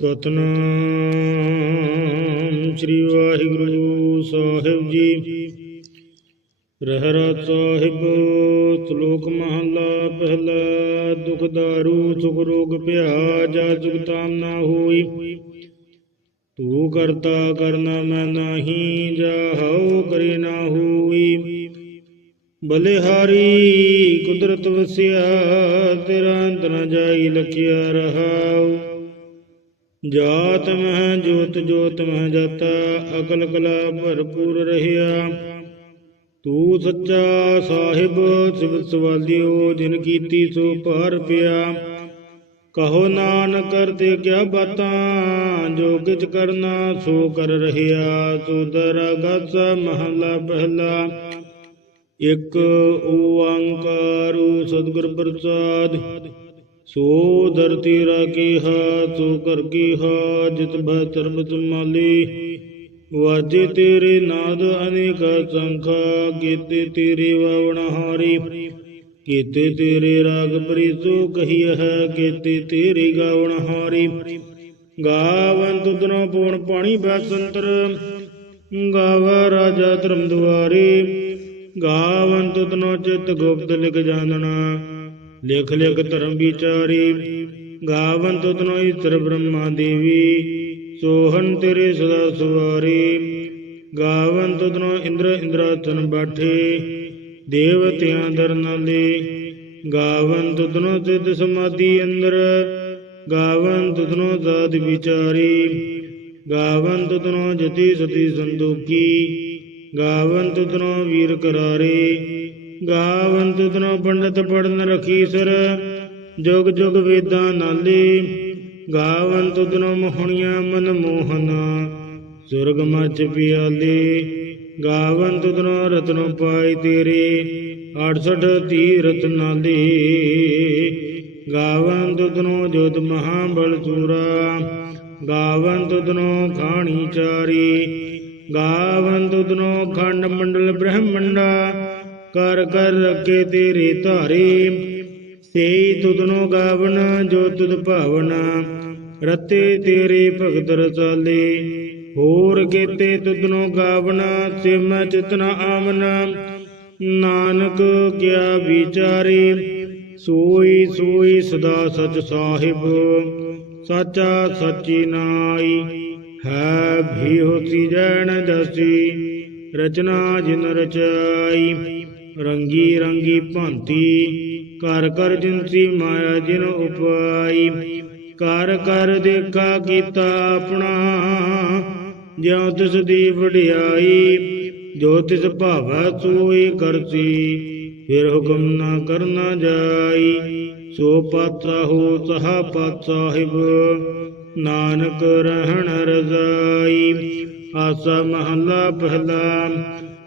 ਸਤਨਾਮ ਸ੍ਰੀ ਵਾਹਿਗੁਰੂ ਸਾਹਿਬ ਜੀ। ਰਹਿਰਾ ਸਾਹਿਬ ਸ਼ਲੋਕ ਮਹਲਾ, ਪਹਿਲਾ ਦੁਖ ਦਾਰੂ, ਸੁਖ ਰੋਗ ਭਿਆ ਜਾ ਜੁਗਤਾਮ ਨਾ ਹੋਈ। ਤੂੰ ਕਰਤਾ ਕਰਨਾ ਮੈਂ ਨਹੀਂ ਜਾ ਹਉ ਕਰੇ ਨਾ ਹੋਈ। ਬਲਿਹਾਰੀ ਕੁਦਰਤ ਵਸਿਆ, ਤੇਰਾ ਅੰਤ ਨ ਜਾਈ, ਲਖਿਆ ਰਹਾਉ। ਜਾਤ ਮਹਿ ਜੋਤ ਜੋਤ ਮਹਿ ਜਾਤਾ ਅਕਲ ਕਲਾ ਭਰਪੂਰ ਰਹਿਆ ਤੂੰ ਸੱਚਾ ਸਾਹਿਬ ਸਿਵ ਸਵਾਲਿਓ ਜਿਨ ਕੀਤੀ ਸੋ ਭਾਰ ਪਿਆ ਕਹੋ ਨਾਨਕ ਕਰਤੇ ਕਿਆ ਬਾਤਾਂ ਜੋ ਕਿਛ ਕਰਨਾ ਸੋ ਕਰ ਰਹਿਆ ਸੁਦਰ ਗਸ ਮਹਲਾ ਪਹਿਲਾ ਇਕ ਓੰਕਾਰੂ ਸਤਿਗੁਰ ਪ੍ਰਸਾਦ ਸੋ ਧਰਤੀ ਰਾਖੀਹਾ ਸੋ ਕਰ ਕੀਹਾ ਜਿਤ ਬੈ ਧਰਮ ਸੰਭਾਲੀ। ਵਾਜੇ ਤੇਰੇ ਨਾਦ ਅਨੇਕ ਸੰਖਾ, ਕੀਤੇ ਤੇਰੇ ਵਵਣਹਾਰੀ ਕੀਤੇ ਤੇਰੇ ਰਾਗ ਪ੍ਰੀਤੋ ਕਹੀ ਹੈ, ਕੀਤੇ ਤੇਰੇ ਗਾਵਣਹਾਰੀ ਗਾਵਨ ਤੁਧਨੋ ਪੂਣ ਪਾਣੀ ਬੈਸੰਤਰ ਗਾਵਾ ਰਾਜਾ ਧਰਮ ਦੁਆਰੀ। ਗਾਵਨ ਤੁਧਨੋ ਚਿਤ ਗੁਪਤ ਲਿਖ ਜਾਣਨਾ ਲਿਖ ਲਿਖ ਧਰਮ ਵਿਚਾਰੀ, ਗਾਵਨ ਤੁਧਨੋ ਈਸ਼ਰ ਬ੍ਰਹਮਾ ਦੇਵੀ ਸੋਹਨ ਤੇਰੇ ਸਦਾ ਸੁਵਾਰੀ। ਗਾਵਨ ਤੁਧਨੋ ਇੰਦਰ ਇੰਦਰਾਤਨ ਬਾਠੇ ਦੇਵਤਿਆਂ ਦਰ ਨਾਲੇ। ਗਾਵਨ ਤੁਧਨੋ ਸਿੱਧ ਸਮਾਧੀ ਅੰਦਰ, ਗਾਵਨ ਤੁਧਨੋ ਜ਼ਾਤ ਵਿਚਾਰੀ। ਗਾਵਨ ਤੁਧਨੋ ਜਤੀ ਸਤੀ ਸੰਦੋਖੀ ਗਾਵਨ ਤੁਧਨੋ ਵੀਰ ਕਰਾਰੇ। ਗਾਵਨ ਤੁਧਨੋ ਪੰਡਤ ਪੜਨ ਰਖੀਸਰ ਜੁਗ ਜੁਗ ਵੇਦਾਂ ਨਾਲੇ। ਗਾਵਨ ਤੁਧਨੋ ਮੋਹਣੀਆਂ ਮਨ ਮੋਹਨਾ, ਸੁਰਗ ਮਚ ਪਿਆਲੇ। ਗਾਵਨ ਤੁਧਨੋ ਰਤਨੋ ਪਾਈ ਤੇਰੇ 68 ਤੀਰਤ ਨਾਲੇ। ਗਾਵਨ ਤੁਧਨੋ ਜੋਤ ਮਹਾਬਲ ਸੂਰਾ ਗਾਵਨ ਤੁਧਨੋ ਖਾਣੀ ਚਾਰੀ। ਗਾਵਨ ਤੁਧਨੋ ਖੰਡ ਮੰਡਲ ਬ੍ਰਹਮੰਡਾ। ਕਰ ਕਰ ਰੱਖੇ ਤੇਰੇ ਧਾਰੇ। ਸੇਈ ਤੁਧਨੋ ਗਾਵਨ, ਜੋ ਤੁਧ ਭਾਵਨਾ। ਰਤੇ ਤੇਰੇ ਭਗਤ ਰਸਾਲੇ। ਹੋਰ ਕੀਤੇ ਤੁਧਨੋ ਗਾਵਣਾ ਸਿਮ ਚਿਤਨਾ ਆਮਨਾ ਨਾਨਕ ਕਿਆ ਵਿਚਾਰੇ। ਸੋਈ ਸੋਈ ਸਦਾ ਸਚ ਸਾਹਿਬ। ਸਾਚਾ ਸਚੀ ਨਾਈ। ਹੈ ਵੀ ਹੋਤੀ ਜੈਣ ਜਸੀ। ਰਚਨਾ ਜਿਨ ਰਚਾਈ। ਰੰਗੀ ਰੰਗੀ ਭਾਂਤੀ ਕਰ ਕਰ ਜਿਨਸੀ ਮਾਇਆ ਜਿਨ ਉਪਾਈ ਕਰ ਕਰ ਦੇਖਾ ਕੀਤਾ ਆਪਣਾ, ਜਿਉ ਤਿਸ ਦੀ ਵਡਿਆਈ, ਜੋ ਤਿਸ ਭਾਵੈ ਸੋਈ ਕਰਸੀ, ਫਿਰ ਹੁਕਮ ਨਾ ਕਰਨਾ ਜਾਈ, ਸੋ ਪਾਤਸ਼ਾਹ ਹੋ ਸਹਾ ਪਤ ਨਾਨਕ ਰਹਿਣ ਰਜ਼ਾਈ। ਆਸਾ ਮਹੱਲਾ ਪਹਿਲਾ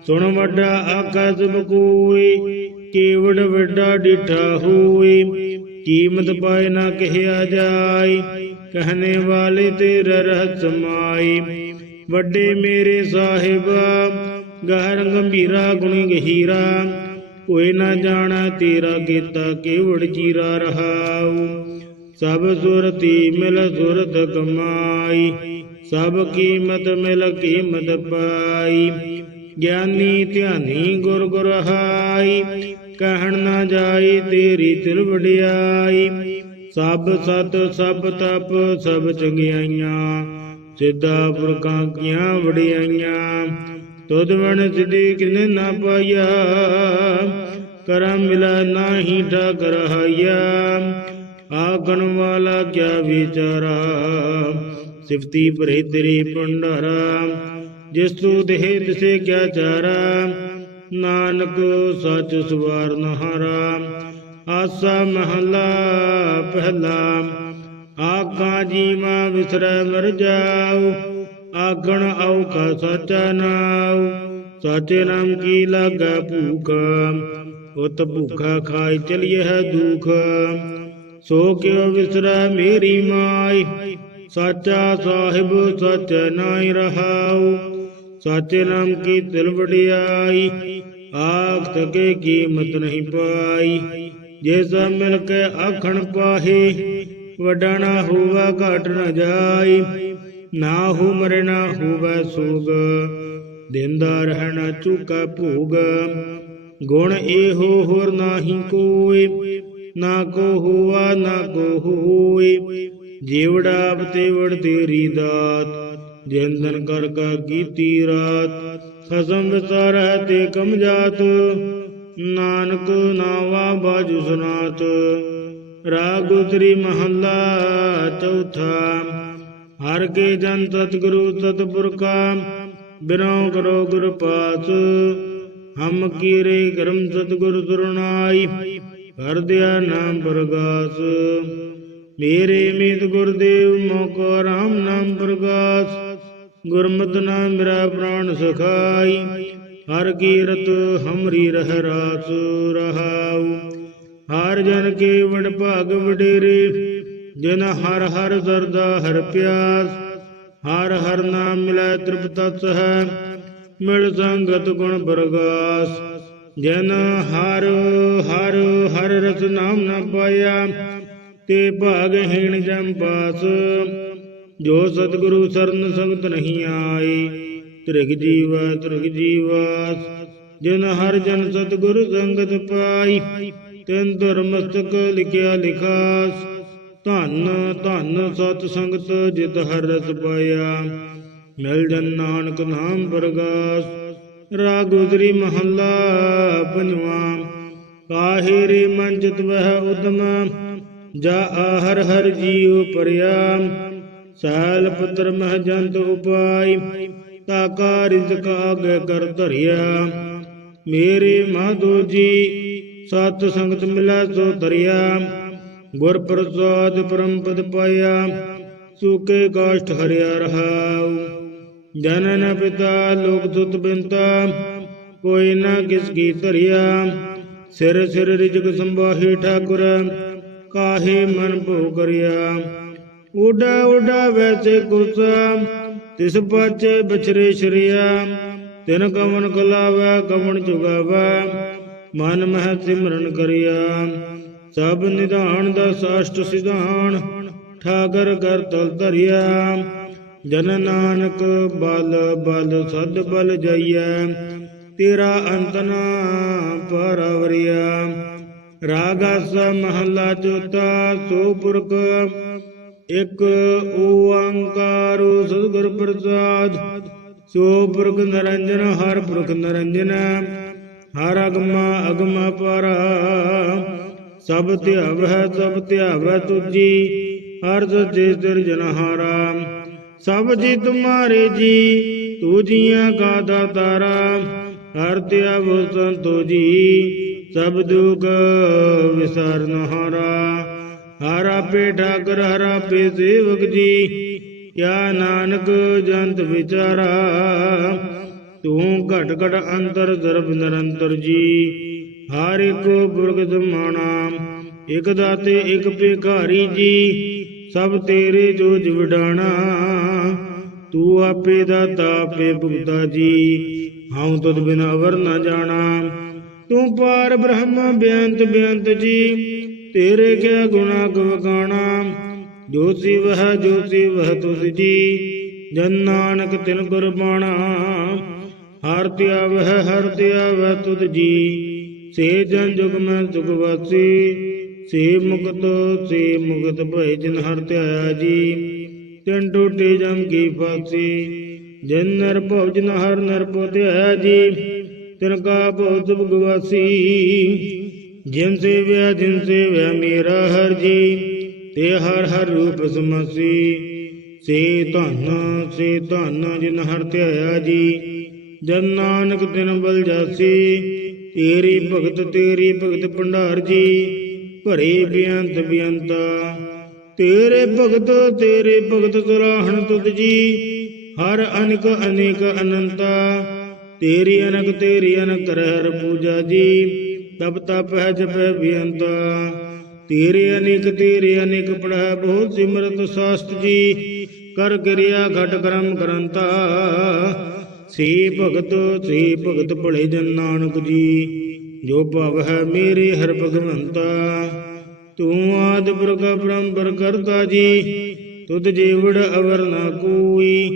ਸੁਣ ਵੱਡਾ ਆਕਾਸ ਬਕੋਈ, ਕੇਵੜ ਵੱਡਾ ਡਿਠਾ ਹੋਈ, ਕੀਮਤ ਪਾਏ ਨਾ ਕਹਿਆ ਜਾਈ, ਕਹਨੇ ਵਾਲੇ ਤੇਰਾ ਰਹਿਤ ਮਾਈ ਵੱਡੇ ਮੇਰੇ ਸਾਹਿਬ, ਗਹਿਰ ਗੰਭੀਰਾ ਗੁਣ ਗਹੀਰਾ, ਕੋਈ ਨਾ ਜਾਣਾ ਤੇਰਾ ਕੀਤਾ ਕੇਵੜ ਚੀਰਾ ਰਹਾਉ। ਸਭ ਸੁਰਤੀ ਮਿਲ ਸੁਰਤ ਕਮਾਈ। ਸਭ ਕੀਮਤ ਮਿਲ ਕੀਮਤ ਪਾਈ ਗਿਆਨੀ ਧਿਆਨੀ ਗੁਰ ਗੁਰ ਹਾਈ ਕਹਿਣ ਨਾ ਜਾਈ ਤੇਰੀ ਤਿਲ ਵਡਿਆਈ ਸਭ ਸਤ ਸਭ ਤਪ ਸਭ ਚੰਗਿਆਈਆਂ ਸਿੱਧਾ ਪੁਰਖਾਂ ਕੀਆਂ ਵਡਿਆਈਆਂ ਤੁਧ ਵਣ ਸਿਧੀ ਕਿਨੇ ਨਾ ਪਾਇਆ ਕਰਮ ਮਿਲਾ ਨਾਹੀ ਠਾਕਰ ਹਾਇਆ ਆਗਣ ਵਾਲਾ ਕਿਆ ਵਿਚਾਰਾ ਸਿਫਤੀ ਭਰੇ ਤੇਰੀ ਭੰਡਾਰਾ ਜਿਸ ਤੂੰ ਦੇਹ ਤਿਸੇ ਕਿਆ ਚਾਰਾ ਨਾਨਕ ਸੱਚ ਸਵਾਰ ਨਹਾਰਾ ਆਸਾ ਮਹਲਾ ਪਹਿਲਾ ਆਖਾਂ ਜੀਵਾ ਵਿਸਰੈ ਮਰ ਜਾਉ ਆਗਣ ਔਖਾ ਸਚਾ ਨਾਉ ਸਾਚੇ ਨਾਮ ਕੀ ਲਾਗਾ ਭੂਖ ਉਤ ਭੂਖਾ ਖਾਈ ਚਲੀਏ ਹੈ ਦੁਖ ਸੋ ਕਿਉ ਵਿਸਰੈ ਮੇਰੀ ਮਾਈ ਸਾਚਾ ਸਾਹਿਬ ਸਚ ਨਾਈ ਰਹਾਉ ਸਾਚੇ ਨਾਮ ਕੀ ਤਿਲ ਵਡਿਆਈ ਆਖ ਤਕੇ ਕੀਮਤ ਨਹੀਂ ਪਾਈ ਜੇ ਸਭ ਮਿਲ ਕੇ ਆਖਣ ਪਾਹੇ ਵੱਡਾ ਨਾ ਹੋਵਾ ਘਟ ਨ ਜਾਈ ਨਾ ਹੋ ਮਰੇ ਨਾ ਹੋਵੈ ਸੋਗ ਦਿੰਦਾ ਰਹਿਣਾ ਚੁਕਾ ਭੋਗ ਗੁਣ ਇਹੋ ਹੋਰ ਨਾਹੀ ਕੋਈ ਨਾ ਕੋ ਹੋਆ ਨਾ ਕੋ ਹੋਏ ਜੀਵੜਾ ਬਤੇਵੜ ਤੇਰੀ ਦਾਤ ਜਿੰਦਨ ਕਰ ਕਾ ਕੀਤੀ ਰਾਤ, ਖਸਮ ਵਿਸਾਰੈ ਤੇ ਕਮ ਜਾਤ, ਨਾਨਕ ਨਾਵਾ ਬਾਜੂ ਸੁਨਾਤ। ਰਾਗ ਉਤਰੀ ਮਹੱਲਾ ਚੌਥਾ, ਹਰ ਕੇ ਜਨ ਸਤਿਗੁਰੂ ਸਤਿਪੁਰਖਾ ਬਿਨੋ ਕਰੋ ਗੁਰ ਪਾਸ ਹਮ ਕੀਰੇ ਕਰਮ ਸਤਿਗੁਰ ਸੁਰਨਾਈ ਕਰ ਦਿਆ ਨਾਮ ਪ੍ਰਗਾਸ। ਮੇਰੇ ਮੀਤ ਗੁਰਦੇਵ ਮੋਕੋ ਰਾਮ ਨਾਮ ਪ੍ਰਗਾਸ ਗੁਰਮਤਿ ਨਾਮ ਮੇਰਾ ਪ੍ਰਾਣ ਸਖਾਈ। ਹਰ ਕੀਰਤ ਹਮਰੀ ਰਹਿ ਰਾਸ ਰਹਾਉ। ਹਰ ਜਨ ਕੇ ਵਡ ਭਾਗ ਵਡੇਰੇ। ਜਿਨ ਹਰ ਹਰ ਸਰਦਾ ਹਰ ਪਿਆਸ। ਹਰ ਹਰ ਨਾਮ ਮਿਲੈ ਤ੍ਰਿਪਤਸ ਹੈ ਮਿਲ ਸੰਗਤ ਗੁਣ ਬਰਗਾਸ ਜਨ ਹਰ ਹਰ ਹਰ ਰਸ ਨਾਮ ਨਾ ਪਾਇਆ। ਤੇ ਭਾਗਹੀਣ ਜਮ ਪਾਸ। ਜੋ ਸਤਿਗੁਰੂ ਸਰਨ ਸੰਗਤ ਨਹੀਂ ਆਈ ਤ੍ਰਿਗ ਜੀਵਾ ਤ੍ਰਿਗ ਜੀਵਾਸ। ਜਿਨ ਹਰ ਜਨ ਸਤਿਗੁਰ ਸੰਗਤ ਪਾਈ, ਤਿਨ ਧਰਮਸਤਕ ਲਿਖਿਆ ਲਿਖਾਸ। ਧੰਨ ਧੰਨ ਸਤ ਸੰਗਤ ਜਿਤ ਹਰ ਰਸ ਪਾਇਆ। ਮਿਲ ਜਨ ਨਾਨਕ ਨਾਮ ਪ੍ਰਗਾਸ ਰਾਗ ਮਹੱਲਾ ਪੰਜਵਾਂ। ਕਾਹੇ ਰੇ ਮਨ ਚਿਤ ਵਹਿ ਉਦਮ। ਜਾ ਹਰ ਹਰ ਜੀਉ ਪਰਿਆ ਸੈਲ ਪੁੱਤਰ ਮਹ ਜੰਤ ਉਪਾਈ ਤਾਕਾ ਰਿਜ਼ਕ ਆਗੇ ਕਰ ਧਰਿਆ ਮੇਰੇ ਮਾਧੋ ਜੀ ਸਤ ਸੰਗਤ ਮਿਲੈ ਸੋ ਧਰਿਆ ਗੁਰ ਪ੍ਰਸਾਦ ਪਰਮ ਪਦ ਪਾਇਆ ਸੁਕੇ ਕਾਸ਼ਟ ਹਰਿਆ ਰਹਾਉ ਜਨਨ ਪਿਤਾ ਲੋਕ ਤੁਤ ਬਿੰਤਾ ਕੋਈ ਨਾ ਕਿਸ ਕੀ ਧਰਿਆ ਸਿਰ ਸਿਰ ਰਿਜਕ ਸੰਭਾਹੀ ਠਾਕੁਰ ਕਾਹੇ ਮਨ ਭੋ ਕਰਿਆ ਉਡਾ ਉਡਾ ਵੈਸੇ ਕੁਰਸਾ, ਤਿਸ ਪਾਚੇ ਬਛਰੇ ਸ਼ਰੀਆ। ਤਿਨ ਕਵਨ ਕਲਾਵੈ ਕਵਨ ਚੁਗਾਵੈ ਮਨ ਮਹਿ ਸਿਮਰਨ ਕਰਿਆ। ਸਭ ਨਿਧਾਨ ਦਾ ਸਾਸ਼ਟ ਸਿਧਾਨ ਠਾਗਰ ਕਰ ਤਲ ਧਰਿਆ। ਜਨ ਨਾਨਕ ਬਲ ਬਲ, ਸਦ ਬਲ ਜਾਈਐ। ਤੇਰਾ ਅੰਤ ਨਾ ਪਰਵਰਿਆ ਰਾਗਸ ਮਹੱਲਾ ਚੌਥਾ ਸੋ ਪੁਰਖ ਇਕ ਓੰਕਾਰ ਸਤਿਗੁਰ ਪ੍ਰਸਾਦ। ਸੋ ਪੁਰਖ ਨਰੰਜਨ, ਹਰ ਪੁਰਖ ਨਰੰਜਨ, ਹਰ ਅਗਮਾ ਅਗਮਾ ਪਰ। ਸਭ ਧਿਆਵੈ ਸਭ ਧਿਆਵੈ ਤੁਜੀ ਹਰ ਸੱਚੇ ਸਿਰ ਹਾਰਾ ਸਭ ਜੀ ਤੁਮਾਰੇ ਜੀ ਤੂੰ ਜੀਆਂ ਕਾ ਦਾਤਾਰਾ ਹਰ ਧਿਆਵ ਸੰਤੋ ਜੀ। ਸਭ ਦੁਖ ਵਿਸਰਨ ਹਾਰਾ, ਹਰ ਆਪੇ ਠਾਕਰ ਹਰ ਪੇ ਸੇਵਕ ਜੀ। ਯਾ ਨਾਨਕ ਜੰਤ ਵਿਚਾਰਾ, ਤੂੰ ਘਟ ਘਟ ਅੰਤਰ ਸਰਬ ਨਿਰੰਤਰ ਜੀ। ਹਰ ਇੱਕ ਪੁਰਖ ਸਮਾਣਾ ਇਕ ਦਾਤੇ, ਇਕ ਭਿਖਾਰੀ ਜੀ। ਸਭ ਤੇਰੇ ਜੋ ਜਿਵਡਾਣਾ ਤੂੰ ਆਪੇ ਦਾਤਾ, ਆਪੇ ਭੁਗਤਾ ਜੀ। ਹਉ ਤੁਧ ਬਿਨ ਅਵਰ ਨਾ ਜਾਣਾ। ਤੂੰ ਪਾਰ ਬ੍ਰਹਮ ਬੇਅੰਤ ਬੇਅੰਤ ਜੀ, ਤੇਰੇ ਕਿਆ ਗੁਣਾ ਗਵਗਾਣਾ ਜੋ ਸੀ ਵਹ ਜੋ ਸੀ ਵਹ ਤੁਸ ਜੀ, ਜਨ ਨਾਨਕ ਤਿਨ ਗੁਰਬਾਣਾ ਹਰ ਧਿਆ ਵਹ ਹਰ ਧਿਆ ਵਹ ਤੁਧ ਜੀ, ਸੇ ਜਨ ਜੁਗ ਮੈਂ ਜੁਗ ਵਾਸੀ। ਸੇ ਮੁਕਤ ਸੇ ਮੁਕਤ ਭਏ ਜਿਨ ਹਰ ਧਿਆਇਆ ਜੀ, ਤਿਨ ਟੋਟੇ ਜਮ ਕੀ ਫਾਸੀ ਜਿਨ ਨਿਰਭਉ, ਜਿਨ ਹਰ ਨਿਰਭਉ ਧਿਆਇਆ ਜੀ ਤਿਨ ਕਾ ਭਉ ਸੁਭ ਗਵਾਸੀ। ਜਿਨ ਸੇਵਿਆ ਜਿਨ ਸੇਵਿਆ ਮੇਰਾ ਹਰ ਜੀ, ਤੇ ਹਰ ਹਰ ਰੂਪ ਸਮਸੀ। ਸੇ ਧਨ ਸੇ ਧਨ ਜਿਨ ਹਰ ਧਿਆਇਆ ਜੀ, ਜਨ ਨਾਨਕ ਦਿਨ ਬਲ ਜਾਸੀ। ਤੇਰੀ ਭਗਤ ਤੇਰੀ ਭਗਤ ਭੰਡਾਰ ਜੀ, ਭਰੇ ਬੇਅੰਤ ਬੇਅੰਤਾ। ਤੇਰੇ ਭਗਤ ਤੇਰੇ ਭਗਤ ਸਰਾਹਣ ਤੁਧ ਜੀ, ਹਰ ਅਨਕ ਅਨੇਕ ਅਨੰਤਾ। ਤੇਰੀ ਅਨਕ ਤੇਰੀ ਅਨਕ ਹਰ ਪੂਜਾ ਜੀ ਤਬ ਤਪ ਹੈ ਜਪੈ ਬੇਅੰਤਾ। ਤੇਰੇ ਅਨੇਕ ਤੇਰੇ ਅਨੇਕ ਪੜੈ ਬਹੁਤ ਸਿਮਰਤ ਸਾਸਤ ਜੀ, ਕਰ ਕਿਰਿਆ ਘਟ ਕਰਮ ਕਰੰਤਾ। ਸੇ ਭਗਤ ਸੇ ਭਗਤ ਭਲੇ ਜਨ ਨਾਨਕ ਜੀ, ਜੋ ਭਵ ਹੈ ਮੇਰੇ ਹਰ ਭਗਵੰਤਾ। ਤੂੰ ਆਦ ਪੁਰਖ ਬ੍ਰਹਮ ਕਰਤਾ ਜੀ, ਤੁਧ ਜੀਵੜ ਅਵਰ ਨਾ ਕੋਈ।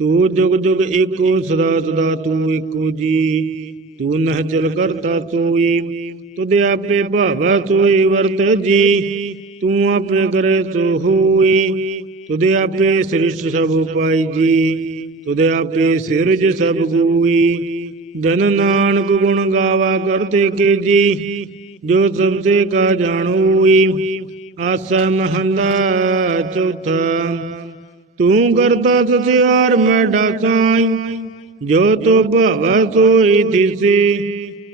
ਤੂੰ ਜੁਗ ਜੁਗ ਏਕੋ, ਸਦਾ ਸਦਾ ਤੂੰ ਏਕੋ ਜੀ। ਤੂੰ ਨਹ ਚਲ ਕਰਤਾ ਸੋਈ, ਤੁਧ ਆਪੇ ਭਾਵਾ ਸੋਈ ਵਰਤ ਜੀ। ਤੂੰ ਆਪੇ ਕਰੇ ਸੋ ਹੋਈ, ਤੁਧ ਆਪੇ ਸ੍ਰਿਸ਼ਟ ਸਭ ਪਾਈ ਜੀ। ਤੁਧ ਆਪੇ ਸਿਰਜ ਸਭ ਗੂਈ, ਜਨ ਨਾਨਕ ਗੁਣ ਗਾਵਾ ਕਰਤੇ ਕੇ ਜੀ। ਜੋ ਸਭ ਸੇ ਕਾ ਜਾਣੋਈ ਆਸਾ ਮਹੰਦਾ ਚੌਥਾ ਤੂੰ ਕਰਤਾ ਸਚਿਆਰ ਮੈਂ ਡਾਸਾਈ ਜੋ ਤੋ ਭਾਵੈ ਸੋਈ ਤਿਸੀ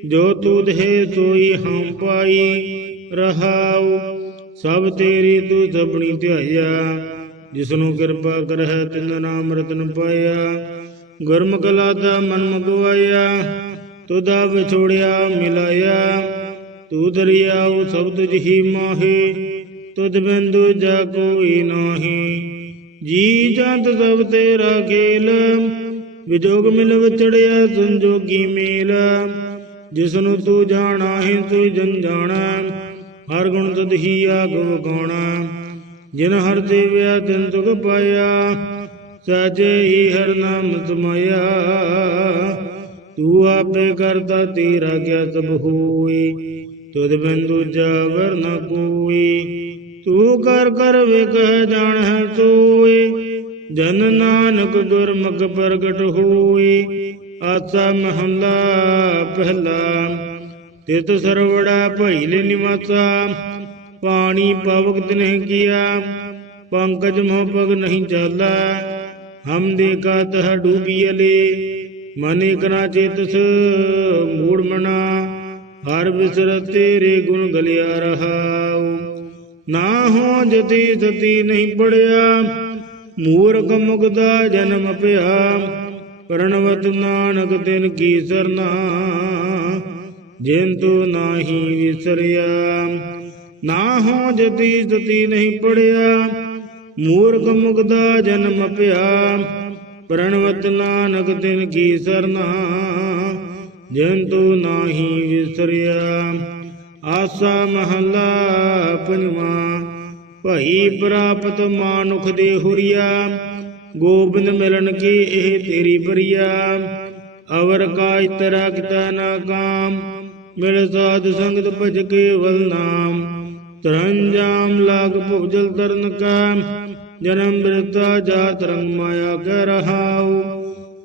ਜੋ ਤੂ ਦੇ ਸੋਈ ਹਮ ਪਾਈ। ਰਹਾਉ, ਸਭ ਤੇਰੀ ਤੂੰ ਸਭਣੀ ਧਿਆਇਆ। ਜਿਸਨੂੰ ਕਿਰਪਾ ਕਰਹਿ ਤਿਨ ਨਾਮ ਰਤਨ ਪਾਇਆ। ਗੁਰਮੁਖ ਲਾਦਾ ਮਨ ਮਗਵਾਇਆ ਤੁਦਾ ਵਿਛੋੜਿਆ ਮਿਲਾਇਆ। ਤੂ ਦਰਿਆਉ ਸਬਦ ਜਹੀ ਮਾਹੇ, ਤੁਧ ਬਿੰਦੂ ਜਾ ਕੋਈ ਨਾਹੀ। ਜੀ ਜੰਤ ਸਭ ਤੇਰਾ ਖੇਲ, ਵਿਜੋਗ ਮਿਲ ਵਿਚੜਿਆ ਸੰਜੋਗੀ ਮੇਲ। ਜਿਸਨੂੰ ਤੂੰ ਜਾਣਾ ਹੈ ਤੂੰ ਜਨ ਜਾਣਾ ਹਰ ਗੁਣ ਤਦ ਹੀ ਆਗੋ ਗਾਉਣਾ। ਜਿਨ ਹਰ ਦੇਵਿਆ ਤਿਨ ਸੁਖ ਪਾਇਆ ਸਜੇ ਹੀ ਹਰ ਨਾਮ ਸਮਾਇਆ। ਤੂੰ ਆਪੇ ਕਰਤਾ ਤੇਰਾ ਕਿਆ ਸਭ ਹੋਈ, ਤੁਧ ਬਿੰਦੂ ਜਾਵਰ ਨ ਕੋਈ। ਤੂੰ ਕਰ ਕਰ ਵੇਖ ਜਾਣ ਹੈ ਸੋਏ ਜਨ ਨਾਨਕ ਗੁਰਮੁਖ ਪ੍ਰਗਟ ਹੋਏ ਆਸਾ ਮਹੰਦਾ ਪਹਿਲਾ। ਤਿਤ ਸਰਵੜਾ ਭਈਲ ਨਿਵਾਸਾ। ਪਾਣੀ ਪਵਕ ਤਿਨਹਿ ਕੀਆ। ਪੰਕਜ ਮੋਹ ਪਗ ਨਹੀਂ ਚਾਲਾ। ਹਮ ਦੇਖਾ ਤਹ ਡੂਬੀਲੇ ਮਨੇ ਕਨਾ ਚੇਤਸ ਮੂੜ ਮਨਾ। ਹਰ ਵਿਸਰ ਤੇਰੇ ਗੁਣ ਗਲਿਆ ਰਹਾਉ। ਨਾ ਹੋ ਜਤੀ ਸਤੀ ਨਹੀਂ ਪੜਿਆ। ਮੂਰਖ ਮੁਗਦਾ ਜਨਮ ਪਿਆ। ਪਰਣਵਤ ਨਾਨਕ ਤਿਨ ਕੀ ਸਰਨਾ। ਜਿੰਤੂ ਨਾਹੀ ਵਿਸਰਿਆ। ਨਾ ਹੋ ਜਤੀ ਸਤੀ ਨਹੀਂ ਪੜਿਆ। ਮੂਰਖ ਮੁਗਦਾ ਜਨਮ ਪਿਆ। ਪ੍ਰਣਵਤ ਨਾਨਕ ਤਿਨ ਕੀ ਸਰਨਾ। ਜਿਨ ਤੂ ਨਾਹੀ ਵਿਸਰਿਆ। ਆਸਾ ਮਹਲਾ ਪੰਜਵਾ, ਭਈ ਪ੍ਰਾਪਤ ਮਾਨੁਖ ਦੇ ਹੁਰੀਆ, ਗੋਬਿੰਦ ਮਿਲਣ ਕੀ ਇਹ ਤੇਰੀ ਬਰੀਆ। ਅਵਰ ਕਾ ਇਤਰਾ ਕਿਤਾ ਨਾ ਕਾਮ, ਮਿਲ ਸਾਧ ਸੰਗਤ ਭਜ ਕੇਵਲ ਨਾਮ। ਤਰੰਜਾਮ ਲਾਗ ਭੁਜਲ ਤਰਨ ਕਾ ਜਨਮ ਬਿਰਤਾ ਜਾਤ ਰੰਗ ਮਾਇਆ ਕੈ ਰਹਾਉ।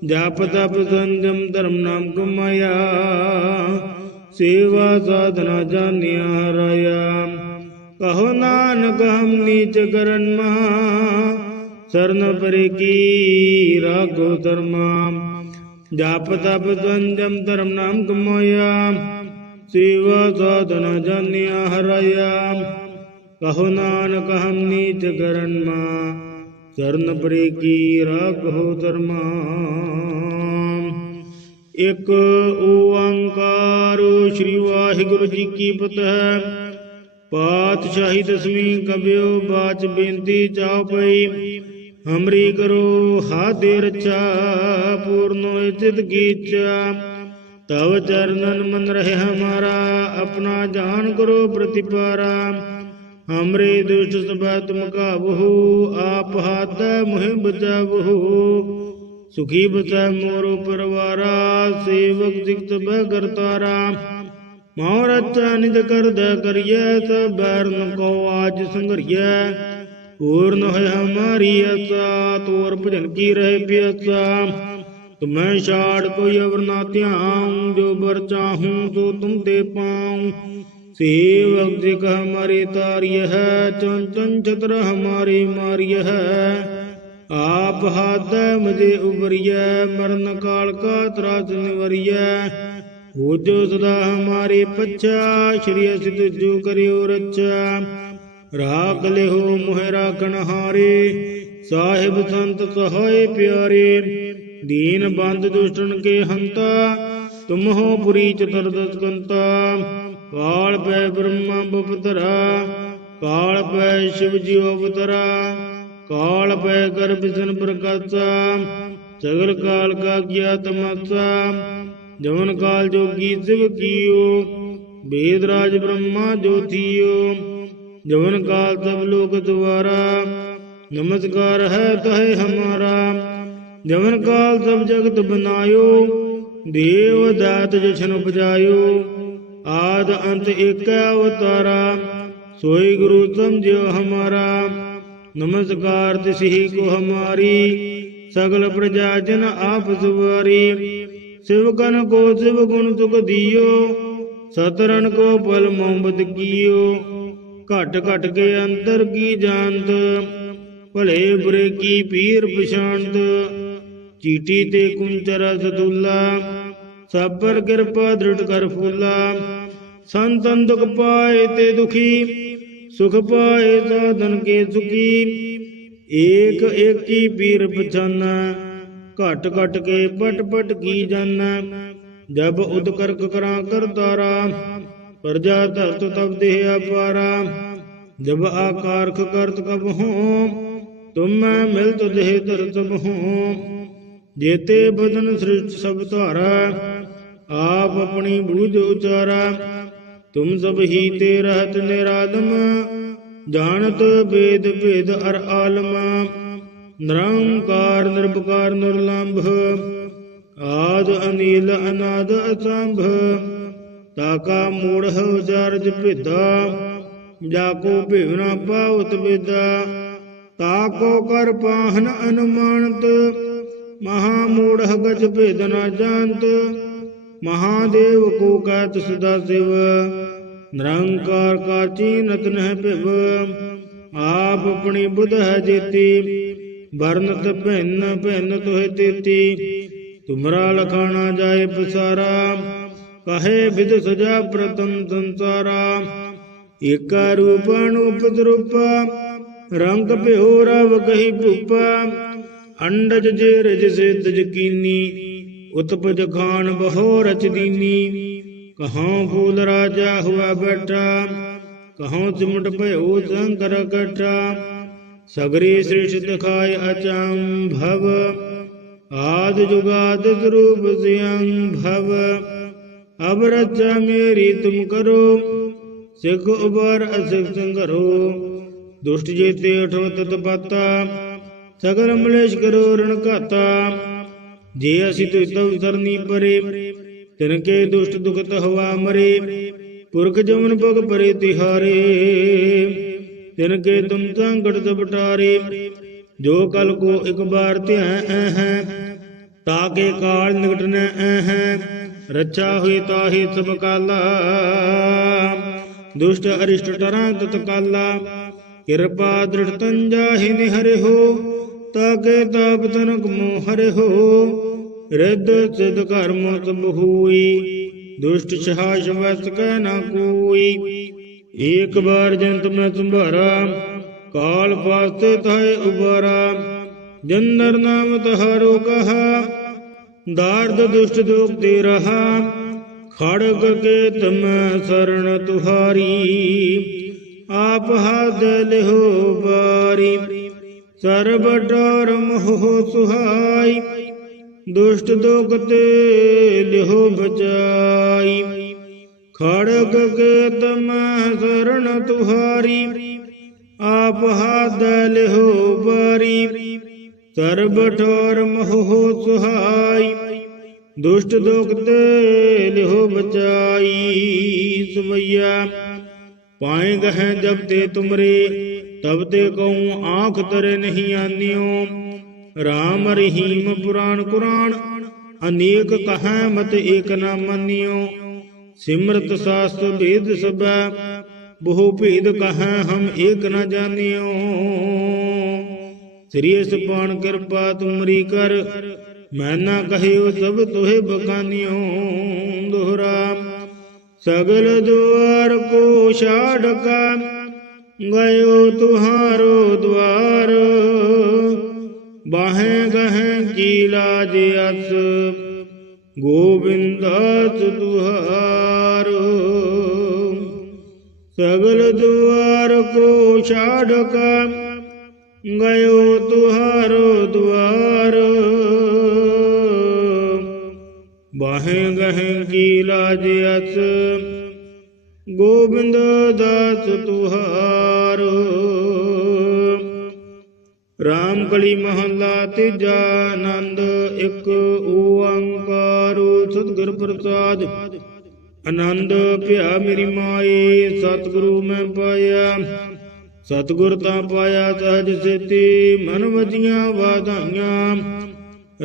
ਜਪ ਤਪ ਸੰਜਮ ਧਰਮ ਨਾਮ ਕਮਾਇਆ ਸੇਵਾ ਸਾਧਨਾ ਜਾਣਿਆ ਰਾਇਆ। ਕਹੋ ਨਾਨਕ ਹਮ ਨੀਚ ਕਰਨ ਮਹਾ ਸਰਨ ਪਰੇ ਕੀ ਰਾਗੋ ਧਰਮਾ। ਜਪ ਤਪ ਸੰਜਮ ਧਰਮ ਨਾਮ ਕਮਾਇਆ, ਸੇਵਾ ਸਾਧਨਾ ਜਾਣਿਆ ਹਰਾਇਆ ਕਹੋ ਨਾਨਕ ਹਮ ਨੀਚ ਕਰਨ ਮਾ, ਸਰਨ ਪਰੇ ਕੀ ਰਾਗੋ ਧਰਮਾ। ਇਕ ਓੰਕਾਰ ਸ੍ਰੀ ਵਾਹਿਗੁਰੂ ਜੀ ਕੀ ਫਤਿਹ ਪਾਤਸ਼ਾਹੀ ਦਸਵੀਂ ਕਬਿਓ ਬਾਚ ਬੇਨਤੀ ਚਾਉ ਪਈ ਹਮਰੀ ਕਰੋ ਹਾਦੇ ਰਚਾ ਪੂਰਨ ਹੋਏ ਚਿਤ ਕੀਚਾ ਤਵ ਚਰਨਨ ਮਨ ਰਹੇ ਹਮਾਰਾ ਆਪਣਾ ਜਾਨ ਕਰੋ ਪ੍ਰਤਿਪਾਰਾ ਹਮਰੇ ਦੁਸ਼ਟ ਸਭਾ ਤੁਮ ਕਾਬਹੂ ਆਪ ਹਾਥ ਮੁਹਿ ਬਚਾਵਹੂ ਸੁਖੀ ਬਚੈ ਮੋਰੋ ਪਰਵਾਰਾ ਸੇਵਕ ਸਿਕਤ ਬੈ ਕਰਤਾਰਾ ਮੌ ਰਚਾ ਨਿਜ ਕਰਦਾ ਕਰੀਐ ਸਭ ਬੈਰਨ ਕੋ ਆਜ ਸੰਗਰੀਐ ਪੂਰਨ ਹੋਇ ਹਮਾਰੀ ਅਸਾ ਤੋਰ ਭਜਨ ਕੀ ਰਹੇ ਪਿਆਸਾ ਤੁਮੈ ਛਾੜ ਕੋਈ ਅਵਰ ਨਾ ਧਿਆਉ ਜੋ ਬਰ ਚਾਹੂੰ ਸੋ ਤੁਮ ਤੇ ਪਾਉ ਸੇਵਕ ਜਿਕ ਹਮਾਰੇ ਤਾਰਿਯ ਹੈ ਚੰ ਚੰ ਛਤਰ ਹਮਾਰੇ ਮਾਰਿਯ ਹੈ ਆਪ ਹਾਥ ਮਜੇ ਉਬਰੀਐ, ਮਰਨ ਕਾਲ ਕਾ ਤਰਾਸ ਨਿਵਰੀਐ। ਹੋ ਜੋ ਸਦਾ ਹਮਾਰੇ ਪੱਛਾ, ਸ਼੍ਰੀ ਅਸਿ ਜੋ ਕਰਿਓ ਰੱਛਾ ਰਾਖ ਲਿਓ ਮੋਹਿ ਰਾਖਣ ਹਾਰੇ, ਸਾਹਿਬ ਸੰਤ ਸਹਾਏ ਪਿਆਰੇ। ਦੀਨ ਬੰਦ ਦੁਸ਼ਟਨ ਕੇ ਹੰਤਾ ਤੁਮ ਹੋ ਪੁਰੀ ਚਤੁਰ ਦਸਕੰਤਾ। ਕਾਲ ਪੈ ਬ੍ਰਹਮਾ ਬਪਤਰਾ, ਕਾਲ ਪੈ ਸ਼ਿਵ ਜੀ ਅਵਤਰਾ। काल पय कर विष्णु प्रकाशा सगल काल का किया तमाशा जवन काल जोगी शिव कियो वेदराज ब्रह्मा ज्योतियो जवन काल सब लोग द्वारा, नमस्कार है तहे हमारा, जवन काल सब जगत बनायो, देव दात जशन उपजायो, आद अंत एक अवतारा, सोई गुरु समझो हमारा। ਨਮਸਕਾਰ ਤਿਸਹੀ ਕੋ ਹਮਾਰੀ, ਸਗਲ ਪ੍ਰਜਾ ਜਨ ਆਪ ਸੁਵਾਰੀ। ਸਿਵਕਨ ਕੋ ਸਿਵ ਗੁਣ ਤੁਕ ਦਿਓ ਸਤਰਨ ਕੋ ਬਲ ਮੁਹਬਤ ਕੀਓ। ਘਟ ਘਟ ਕੇ ਅੰਦਰ ਕੀ ਜਾਣਤ, ਭਲੇ ਬੁਰੇ ਕੀ ਪੀਰ ਪਛਾਣਤ। ਚੀਟੀ ਤੇ ਕੁੰਚਰ ਸਤੁਲਾ ਸਾਬਰ ਕਿਰਪਾ ਦ੍ਰਿੜ ਕਰ ਫੂਲਾ। ਸੰਤਨ ਦੁਖ ਪਾਏ ਤੇ ਦੁਖੀ ਸੁਖ ਪਾਏ ਸਾਧਨ ਕੇ ਸੁਖੀ ਏਕ ਏਕੀ ਪੀਰ ਪਛਾਨਾ ਘਟ ਘਟ ਕੇ ਪਟ ਪਟ ਕੀ ਜਾਨਾ ਜਬ ਉਦ ਕਰਕ ਕਰਾਂ ਕਰਤਾਰਾ ਪ੍ਰਜਾ ਧਰਤ ਤਬ ਦੇਹ ਅਪਾਰਾ ਜਬ ਆਕਾਰਖ ਕਰਤ ਕਬ ਹੂੰ ਤੁਮ ਮੈਂ ਮਿਲਤ ਦੇਹ ਧਰਤ ਹੂੰ ਜੇਤੇ ਬਦਨ ਸ੍ਰਿਸ਼ਟ ਸਭ ਧਾਰਾ ਆਪ ਆਪਣੀ ਬੂਝ ਉਚਾਰਾ ਤੁਮ ਸਭ ਹੀ ਤੇ ਰਹਤ ਨਿਰਾਦਮ ਜਾਣਤ ਵੇਦ ਭੇਦ ਅਰ ਆਲਮ, ਨਿਰੰਕਾਰ ਨਿਰਭਕਾਰ ਨਿਰਲੰਭ, ਆਦ ਅਨੀਲ ਅਨਾਦ ਅਸੰਭ ਤਾਕਾ ਮੂੜ ਉਚਾਰਜ ਭਿਦਾ, ਜਾ ਕੋ ਭਿਵਨਾ ਪਾਉਤ ਵਿਦਾ ਤਾਕੋ ਕਰ ਪਾਹਨ ਅਨੁਮਾਨਤ, ਮਹਾ ਮੂੜ ਗਜ ਭੇਦ ਨਾ ਜਾਣਤ, ਮਹਾਦੇਵ ਕੋ ਕਹਿਤ ਸਦਾ ਸਿਵ। ਨਿਰੰਕਾਰ ਕਾ ਚੀਨਤ ਨਹਿ ਭਿਵ, ਆਪ ਆਪਣੀ ਬੁਧ ਹੈ ਜੀਤੀ, ਵਰਨਤ ਭਿੰਨ ਭਿੰਨ ਤੋਹਿ ਤੇਤੀ, ਤੁਮਰਾ ਲਖਾਣਾ ਜਾਏ ਪਸਾਰਾ, ਕਹੇ ਵਿਦ ਸਜਾ ਪ੍ਰਤਮ ਸੰਸਾਰਾ, ਏਕਾ ਰੂਪ ਅਨੂਪਤ ਰੰਗ ਭਿਓ ਰਵ ਕਹੀ ਭੂਪਾ, ਅੰਡਜ ਜੇ ਰਜ ਸੇ ਤਜਕੀਨੀ ਉਤਪਜ ਖਾਨ ਬਹੁ ਰਚ ਦੀਨੀ ਕਹਾਂ ਭੂਲ ਰਾਜਾ ਹੁਆ ਬੈਠਾ, ਕਹਾਂ ਸਿਮਟ ਭਇਓ ਸ਼ੰਕਰ ਕਟਾ ਸਗਰੀ ਸ੍ਰਿਸ਼ਟ ਦਿਖਾਇ ਅਚੰਭਵ, ਆਦ ਜੁਗਾਦ ਸਰੂਪ ਸਿਯੰ ਭਵ ਅਬ ਰਚਾ ਮੇਰੀ ਤੁਮ ਕਰੋ, ਸਿਖ ਉਬਰ ਅਸਿਖ ਸੰਗਰੋ ਦੁਸ਼ਟ ਜੀਤੇ ਉਠੋ ਤਤ ਪਾਤਾ ਸਗਲ ਮਲੇਸ਼ ਕਰੋ ਰਣ ਘਾਤਾ, ਜੇ ਅਸੀਂ ਤੁ ਤਵ ਸਰਨੀ ਪਰੇ ਤਿਨ ਕੇ ਦੁਸ਼ਟ ਦੁਖਤ ਹਵਾ ਮਰੇ, ਪੁਰਖ ਜਮਨ ਪਗ ਪਰੇ ਤਿਹਾਰੇ। ਤਿਨ ਕੇ ਤੁਮ ਸੰਕਟ ਸਪਟਾਰੇ ਜੋ ਕਲ ਕੋ ਇੱਕ ਬਾਰ ਧਿਆਨ ਹੈ ਤਾਕੇ ਕਾਲ ਨਿਕਟ ਨ ਹੈ, ਰੱਛਾ ਹੋਈ ਤਾਹੀ ਸਭ ਕਾਲਾ। ਦੁਸ਼ਟ ਅਰਿਸ਼ਟ ਟਰਾਂ ਤਤ ਕਾਲਾ, ਕਿਰਪਾ ਦ੍ਰਿੜ ਤੰਜਾਹਿ ਨਿਹਰਿ ਹੋ ਤਾਕੇ ਤਾਪ ਤਨਕ ਮੋ ਹੋ। ਰਿੱਧ ਸਿਧ ਕਰਮ ਸਭ ਹੋਈ, ਦੁਸ਼ਟ ਛਹਾਸ਼ ਵਸ ਕੈ ਨਾ ਕੋਈ। ਏਕ ਬਾਰ ਜੰਤ ਮੈਂ ਸੰਭਾਰਾ, ਕਾਲ ਫਾਸਤੇ ਤਹੈ ਉਬਾਰਾ ਜਨਰ ਨਾਮ ਤਹਾਰੋ ਕਹਾ, ਦਾਰਦ ਦੁਸ਼ਟ ਦੁਖ ਤੇ ਰਹਾ। ਖੜਗ ਕੇ ਤਮ ਸਰਣ ਤੁਹਾਰੀ, ਆਪ ਹਦ ਲਿਹੋ ਬਾਰੀ ਸਰਬ ਡਰ ਮੋਹ ਸੁਹਾਈ ਦੁਸ਼ਟ ਦੁਖ ਤੇ ਲਿਹੋ ਬਚਾਈ। ਖੜਗ ਕੇ ਤਮ ਸਰਣ ਤੁਹਾਰੀ, ਆਪ ਹਦ ਲਿਹੋ ਬਾਰੀ ਸਰਬ ਠੋਰ ਮੋਹ ਸੁਹਾਈ, ਦੁਸ਼ਟ ਦੁਖ ਤੇ ਲਿਹੋ ਬਚਾਈ। ਸੁਮਈਆ ਪਾਏ ਗਹਿ ਜਬ ਤੇ ਤੁਮਰੇ, ਤਬ ਤੇ ਕਉ ਆਂਖ ਤਰੇ ਨਹੀਂ ਆਨਿਓ। RAM ਰਹੀਮ ਪੁਰਾਣ ਕੁਰਾਨ, ਅਨੇਕ ਕਹੈ ਮਤ ਏਕ ਨਾ ਮੰਨਿਓ। ਸਿਮਰਤ ਸਾਸਤ ਭੇਦ ਸਭੈ, ਬਹੁ ਭੇਦ ਕਹੈ ਹਮ ਏਕ ਨਾ ਜਾਣਿਓ। ਸ੍ਰੀ ਸੁਪਾਨ ਕਿਰਪਾ ਤੁਮਰੀ ਕਰ, ਮੈਂ ਨਾ ਕਹਿਓ ਸਭ ਤੋਹਿ ਬਖਾਨਿਓ। ਦੋਹਰਾ, ਸਗਲ ਦੁਆਰ ਕੋ ਛਾੜ ਕਾ, ਗਇਓ ਤੁਹਾਰੋ ਦਵਾਰ ਬਾਹੇ ਗਹਿ ਕੀ ਲਾਜ ਅਸ? ਗੋਬਿੰਦਾਸ ਤੁਹਾਰੋ ਸਗਲ ਦੁਆਰ ਕੋ ਛਾੜ ਕਾ ਗਇਓ ਤੁਹਾਰੋ ਦੁਆਰ। ਬਾਹੇ ਗਹਿ ਕੀ ਲਾਜ ਅਸ? ਗੋਬਿੰਦ ਦਾਸ ਤੁਹਾਰ ਰਾਮ ਕਲੀ ਮਹੱਲਾ ਤੀਜਾ ਆਨੰਦ, ਇੱਕ ਓੰਕਾਰ, ਸਤਿਗੁਰ ਪ੍ਰਸਾਦ। ਆਨੰਦ, ਭਿਆ ਮੇਰੀ ਮਾਈ, ਸਤਿਗੁਰੂ ਮੈਂ ਪਾਇਆ। ਸਤਿਗੁਰ ਤਾਂ ਪਾਇਆ ਸਹਜ ਸੇਤੀ, ਮਨ ਵਜੀਆਂ ਵਾਧਾਈਆਂ।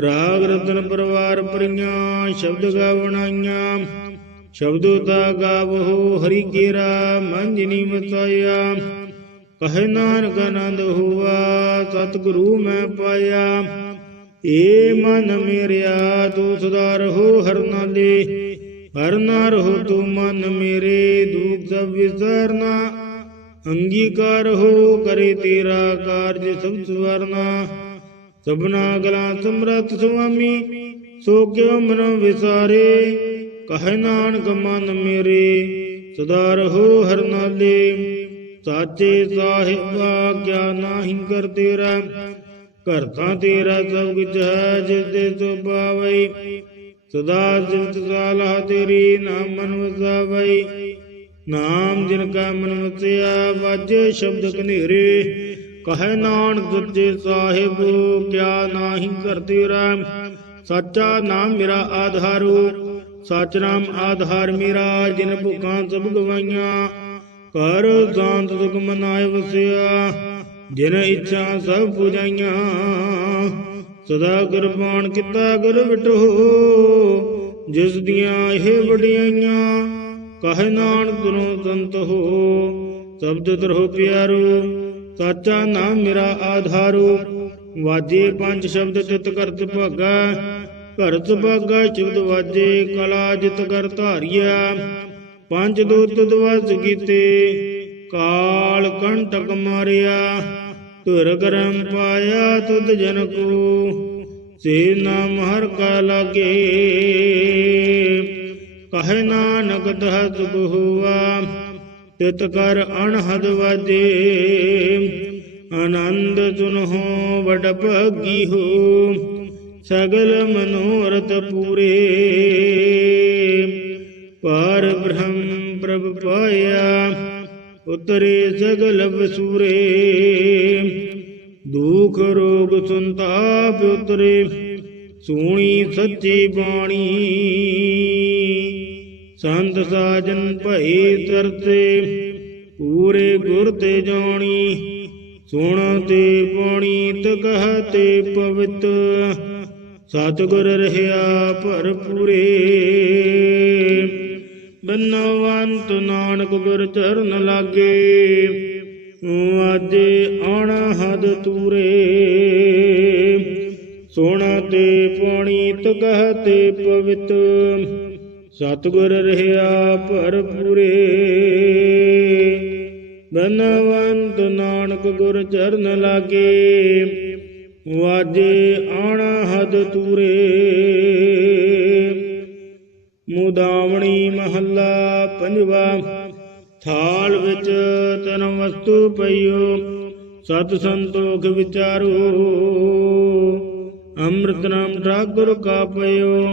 ਰਾਗ ਰਤਨ ਪਰਵਾਰ ਪਰੀਆਂ ਸ਼ਬਦ ਗਾਵਣਾਈਆਂ। ਸ਼ਬਦੋ ਤਾ ਗਾਵੋ, ਹਰੀ ਕੇਰਾ ਮੰਜਨੀ ਮਸਾਇਆ ਕਹੇ ਨਾਨਕ ਆਨੰਦ ਹੁਆ ਸਤਿਗੁਰੂ ਮੈਂ ਪਾਇਆ ਏ ਮਨ ਮੇਰਿਆ ਤੂੰ ਸਦਾ ਰਹੋ ਹਰ ਨਾਲੇ ਹਰ ਨਾ ਰਹੋ ਤੂੰ ਮਨ ਮੇਰੇ ਦੁਖ ਸਭ ਵਿਸਰਨਾ ਅੰਗੀਕਾਰ ਹੋ ਕਰੇ ਤੇਰਾ ਕਾਰਜ ਸਭ ਸਵਰਨਾ ਸਭਨਾ ਗਲਾ ਸਮਰਥ ਸੁਆਮੀ ਸੋ ਕਿਉ ਮਨ ਵਿਸਾਰੇ ਕਹੇ ਨਾਨਕ ਮਨ ਮੇਰੇ ਸਦਾ ਰਹੋ ਹਰ ਨਾਲੇ ਸਾਚੇ ਸਾਹਿਬਾ ਕਿਆ ਨਾਹੀ ਕਰ ਤੇਰਾ ਕਰਤਾ ਤੇਰਾ ਸਭ ਕੁਝ ਹੈ ਜਿਸ ਦੇ ਸੋ ਪਾਵਈ ਸਦਾ ਸਿਫਤ ਸਾਲਾ ਤੇਰੀ ਨਾਮ ਮਨ ਵਸਾਵਈ। ਨਾਮ ਜਿਨ ਕਾ ਮਨ ਵਸਿਆ, ਵਾਜੇ ਸ਼ਬਦ ਕਨੇਰੇ ਕਹੇ ਨਾਨਕ ਸੱਚੇ ਸਾਹਿਬ, ਕਿਆ ਨਾਹੀ ਕਰ ਤੇਰਾ ਸੱਚਾ ਨਾਮ ਮੇਰਾ ਆਧਾਰੂ ਸਚ ਨਾਮ ਆਧਾਰ ਮੇਰਾ, ਜਿਨ ਭੁਖਾਂ ਸਭ ਗਵਾਈਆਂ। ਕਰ ਸ਼ਾਂਤ ਸੁਖ ਮਨਾਏ ਵਸਿਆ, ਜਿਨ ਇੱਛਾ ਸਭ ਪੁਜਾਈਆਂ। ਸਦਾ ਗੁਰਬਾਣ ਕੀਤਾ ਗੁਰ ਵਿਟੋ ਜਿਸ ਦੀਆਂ ਇਹ ਵਡਿਆਈਆਂ, ਕਹੇ ਨਾਨਕ ਗੁਰੂ ਸੰਤ ਹੋ। ਸਬਦ ਤਰੋ ਪਿਆਰੂ, ਸਾਚਾ ਨਾਮ ਮੇਰਾ ਆਧਾਰੂ। ਵਾਜੇ ਪੰਜ ਸ਼ਬਦ ਚਿਤ ਕਰਤ ਭਾਗਾ ਘਰਤ ਭਾਗਾ ਸ਼ਬਦ ਵਾਜੇ, ਕਲਾ ਜਿਤ ਕਰ ਧਾਰਿਆ। ਪੰਜ ਦੂਤ ਦਵਸ ਕੀਤੇ, ਕਾਲ ਕੰਟਕ ਮਾਰਿਆ ਧੁਰ ਗਰਮ ਪਾਇਆ ਤੁਧ ਜਨ ਕੋ, ਸੇ ਨਾਮ ਹਰ ਕਾ ਲਾਗੇ। ਕਹੇ ਨਾਨਕ ਦਹ ਸੁਖ ਹੁਆ ਤਿਤ ਕਰ ਅਣਹਦ ਵਾਜੇ। ਆਨੰਦ ਸੁਨਹੁ ਵਡ ਭਗੀ ਹੋ ਸਗਲ ਮਨੋਰਥ ਪੂਰੇ। ਪਰ ਬ੍ਰਹਮ ਪ੍ਰਭ ਪਾਇਆ, ਉਤਰੇ ਸਗਲ ਵਸੂਰੇ ਦੁਖ ਰੋਗ ਸੰਤਾਪ ਉਤਰੇ, ਸੋਣੀ ਸੱਚੀ ਬਾਣੀ। ਸੰਤ ਸਾਜਨ ਭਏ ਤਰਤੇ, ਪੂਰੇ ਗੁਰ ਤੇ ਜਾਣੀ। ਸੁਣ ਤੇ ਬਾਣੀ ਤਕਹਤੇ ਪਵਿੱਤ, ਸਤਿਗੁਰ ਰਹਿਆ ਭਰਪੂਰੇ। ਬਨਵੰਤ ਨਾਨਕ ਗੁਰ ਚਰਨ ਲਾਗੇ। ਵਾਜੇ ਆਣਾ ਹਦ ਤੂਰੇ। ਸੋਣਾ ਤੇ ਪਾਣੀ ਤਕਹਤੇ ਪਵਿੱਤ। ਸਤਿਗੁਰ ਰਹਿਆ ਭਰਪੂਰੇ। ਬਨਵੰਤ ਨਾਨਕ ਗੁਰ ਚਰਨ ਲਾਗੇ। ਵਾਜੇ ਆਣਾ ਹਦ ਤੂਰੇ। ਮੁਦਾਵਣੀ ਮਹੱਲਾ ਪੰਜਵਾ, ਥਾਲ ਵਿੱਚ ਤਨ ਵਸਤੂ ਪਈਓ, ਸਤ ਸੰਤੋਖ ਵਿਚਾਰੋ। ਅੰਮ੍ਰਿਤ ਨਾਮ ਠਾਕੁਰ ਕਾ ਪਇਓ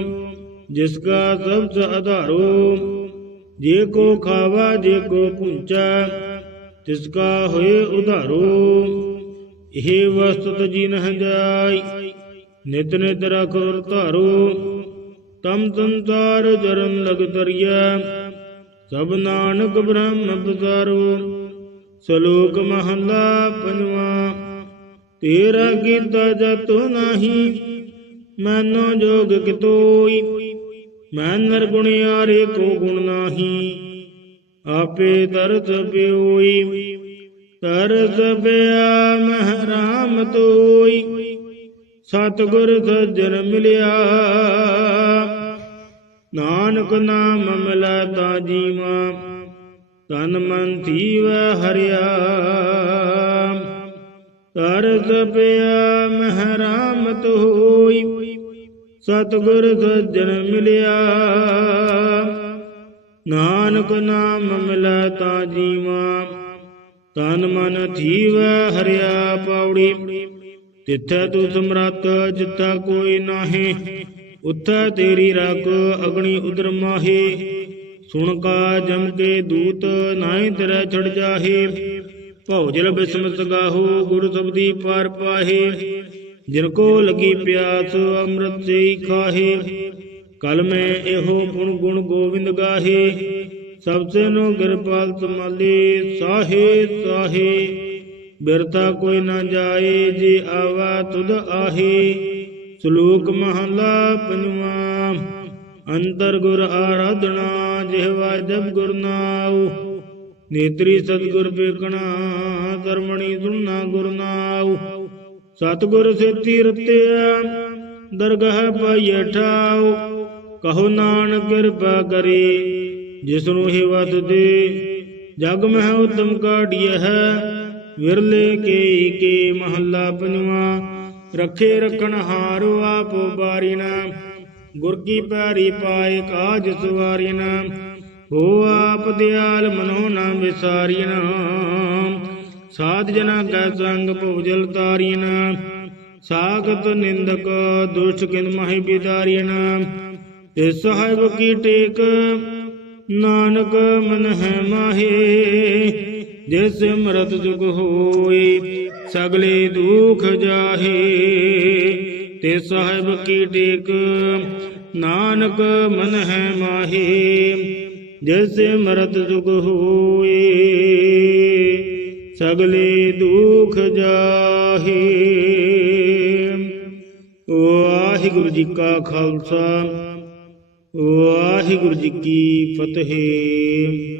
ਜਿਸ ਕਾ ਸਬਦ ਆਧਾਰੋ। ਜੇ ਕੋ ਖਾਵਾ, ਜੇ ਕੋ ਪੁੰਚਾ, ਤਿਸ ਕਾ ਹੋਏ ਉਧਾਰੋ। ਇਹ ਵਸਤੁ ਤਜੀ ਜਾਈ, ਨਿਤ ਨਿਤ ਰਖੁਰ ਧਾਰੋ। ਤਮ ਸੰਸਾਰ ਜਰਨ ਲਗ ਤਰੀਆ ਸਭ ਨਾਨਕ ਬ੍ਰਹਮ ਬਜ਼ਾਰੋ ਸ਼ਲੋਕ ਮਹਲਾ ਪੰਜਵਾ। ਤੇਰਾ ਕੀਤਾ ਜਤੋ ਨਹੀਂ, ਮੈਨੋ ਜੋਗ ਕਿਤੋਈ। ਮੈਂ ਨਰਗੁਣਿਆਰੇ ਕੋ ਗੁਣ ਨਾਹੀ, ਆਪੇ ਤਰਸ ਪਿਓਈ। ਤਰਸ ਪਿਆ ਮਹਿ ਰਾਮ ਤੋਈ, ਸਤਿਗੁਰ ਸੱਜਣ ਮਿਲਿਆ। ਨਾਨਕ ਨਾਮ ਮਮਲਾ ਤਾ ਜੀਵਾ, ਤਨ ਮਨ ਥੀਵ ਹਰਿਆ। ਤਰਸ ਪਿਆ ਮਹਿ ਰਾਮ ਤੋਈ ਸਤਿਗੁਰ ਸੱਜਣ ਮਿਲਿਆ। ਨਾਨਕ ਨਾਮ ਮਿਲੈ ਤਾ ਜੀਵਾ, ਤਨ ਮਨ ਥੀਵ ਹਰਿਆ ਪੌੜੀ। ਤਿੱਥੈ ਤੂ ਸਮਰੱਥ, ਜਿੱਥਾ ਕੋਈ ਨਾਹੀ। ਉੱਥੈ ਤੇਰੀ ਰਗ ਅਗਣੀ ਉਦਰ ਮਾਹੇ। ਸੁਣ ਕਾ ਜਮ ਕੇ ਦੂਤ ਨਾਹੀ ਤੇਰੇ ਛੜ ਜਾਹੇ। ਭਉਜਲ ਬਿਸਮ ਸਗਾਹੋ ਗੁਰ ਸਬਦੀ ਪਾਰ ਪਾਹੇ। ਜਿਨ ਕੋ ਲਗੀ ਪਿਆਸ ਅੰਮ੍ਰਿਤ ਸੇਈ ਖਾਹੇ। ਕਲ ਮੈਂ ਇਹੋ ਗੁਣ ਗੁਣ ਗੋਬਿੰਦ ਗਾਹੇ। ਸਭ ਸੇ ਨੋ ਕਿਰਪਾਲ ਸਮਾਲੇ ਸਾਹੇ ਸਾਹੇ। ਬਿਰਤਾ ਕੋਈ ਨਾ ਜਾਏ, ਜੇ ਆਵਾ ਤੁਧ ਆਹੇ। ਸ਼ਲੋਕ ਮਹਲਾ ਪੰਜਵਾਂ। ਅੰਤਰ ਗੁਰ ਆਰਾਧਨਾ ਜਿਹਵਾ ਜਬ ਗੁਰ ਨਾਉ। ਨੇਤਰੀ ਸਤਗੁਰ ਬੇਕਣਾ ਕਰਮਣੀ ਸੁਣਨਾ ਗੁਰ ਨਾਉ। ਸਤਗੁਰ ਸੇਤੀ ਰਤਿਆ, ਦਰਗਹ ਪਾਈਐ ਠਾਉ। ਕਹੋ ਨਾਨਕ ਕਿਰਪਾ ਕਰੇ, ਜਿਸਨੂੰ ਹੀ ਵਤ ਦੇ। ਜਗ ਮਹਿ ਉਤਮ ਕਾਢੀਐ ਹੈ, ਵਿਰਲੇ ਕੇ ਕੇ ਮਹੱਲਾ ਪੰਜਵਾ। ਰੱਖੇ ਰਖਣ ਹਾਰੋ ਆਪੋ ਬਾਰੀਨਾ ਗੁਰ ਕੀ ਪੈਰੀ ਪਾਏ ਕਾਜ ਸਵਾਰੀਨਾ ਹੋ ਆਪ ਦਿਆਲ ਮਨੋ ਨਾ ਵਿਸਾਰਿਨਾ ਸਾਧ ਜਨਾ ਕੈ ਸੰਗ ਭੁਜਲ ਤਾਰੀਨਾ ਸਾਗਤ ਨਿੰਦਕ ਦੁਸ਼ਟ ਕਿਨ ਮਹਿ ਬਿਦਾਰੀਨਾ ਤੇ ਸਾਹਿਬ ਕੀ ਟੇਕ, ਨਾਨਕ ਮਨ ਹੈ ਮਾਹੇ। ਜਿਸ ਮਰਤ ਜੁਗ ਹੋਏ ਸਗਲੇ ਦੁਖ ਜਾਹੇ, ਤੇ ਸਾਹਿਬ ਕੀ ਟੇਕ? ਨਾਨਕ ਮਨ ਹੈ ਮਾਹੀ, ਜਿਸ ਮਰਤ ਜੁਗ ਹੋਏ, ਸਗਲੇ ਦੁਖ ਜਾਹੇ। ਵਾਹਿਗੁਰੂ ਜੀ ਕਾ ਖਾਲਸਾ, ਵਾਹਿਗੁਰੂ ਜੀ ਕੀ ਫਤਿਹ।